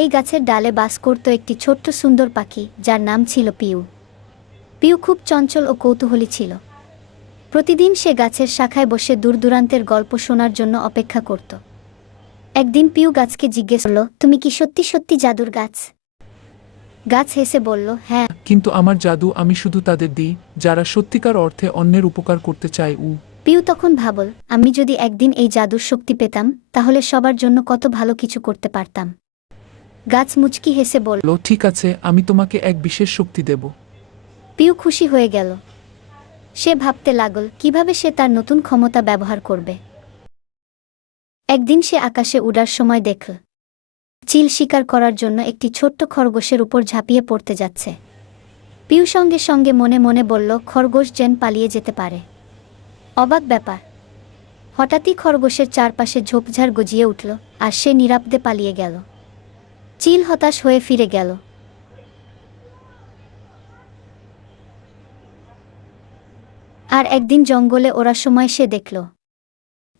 এই গাছের ডালে বাস করত একটি ছোট্ট সুন্দর পাখি যার নাম ছিল পিউ। পিউ খুব চঞ্চল ও কৌতূহলী ছিল। প্রতিদিন সে গাছের শাখায় বসে দূরদূরান্তের গল্প শোনার জন্য অপেক্ষা করত। একদিন পিউ গাছকে জিজ্ঞেস করল, তুমি কি সত্যি সত্যি জাদুর গাছ? গাছ হেসে বলল, হ্যাঁ। কিন্তু আমার জাদু আমি শুধু তাদের দিই যারা সত্যিকার অর্থে অন্যের উপকার করতে চায়। পিউ তখন ভাবল, আমি যদি একদিন এই জাদুর শক্তি পেতাম তাহলে সবার জন্য কত ভালো কিছু করতে পারতাম। গাছ মুচকি হেসে বলল, ঠিক আছে, আমি তোমাকে এক বিশেষ শক্তি দেব। পিউ খুশি হয়ে গেল। সে ভাবতে লাগল কিভাবে সে তার নতুন ক্ষমতা ব্যবহার করবে। একদিন সে আকাশে উড়ার সময় দেখল চিল শিকার করার জন্য একটি ছোট্ট খরগোশের উপর ঝাঁপিয়ে পড়তে যাচ্ছে। পিউ সঙ্গে সঙ্গে মনে মনে বলল, খরগোশ যেন পালিয়ে যেতে পারে। অবাক ব্যাপার, হঠাৎই খরগোশের চারপাশে ঝোপঝাড় গজিয়ে উঠল আর সে নিরাপদে পালিয়ে গেল। চিল হতাশ হয়ে ফিরে গেল। আর একদিন জঙ্গলে ওড়ার সময় সে দেখল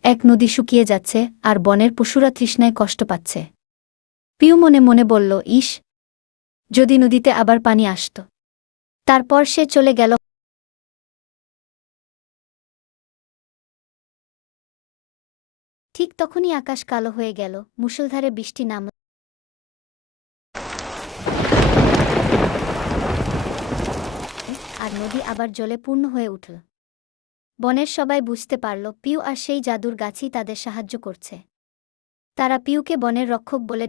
এক নদী শুকিয়ে যাচ্ছে আর বনের পশুরা তৃষ্ণায় কষ্ট পাচ্ছে। পিউ মনে মনে বলল, ইস, যদি নদীতে আবার পানি আসত। তারপর সে চলে গেল। ঠিক তখনই আকাশ কালো হয়ে গেল, মুষলধারে বৃষ্টি নামল আর নদী আবার জলে পূর্ণ হয়ে উঠল। বনের সবাই বুঝতে পারল পিউ আর সেই জাদুর গাছই তাদের সাহায্য করছে। তারা পিউকে বনের রক্ষক বলে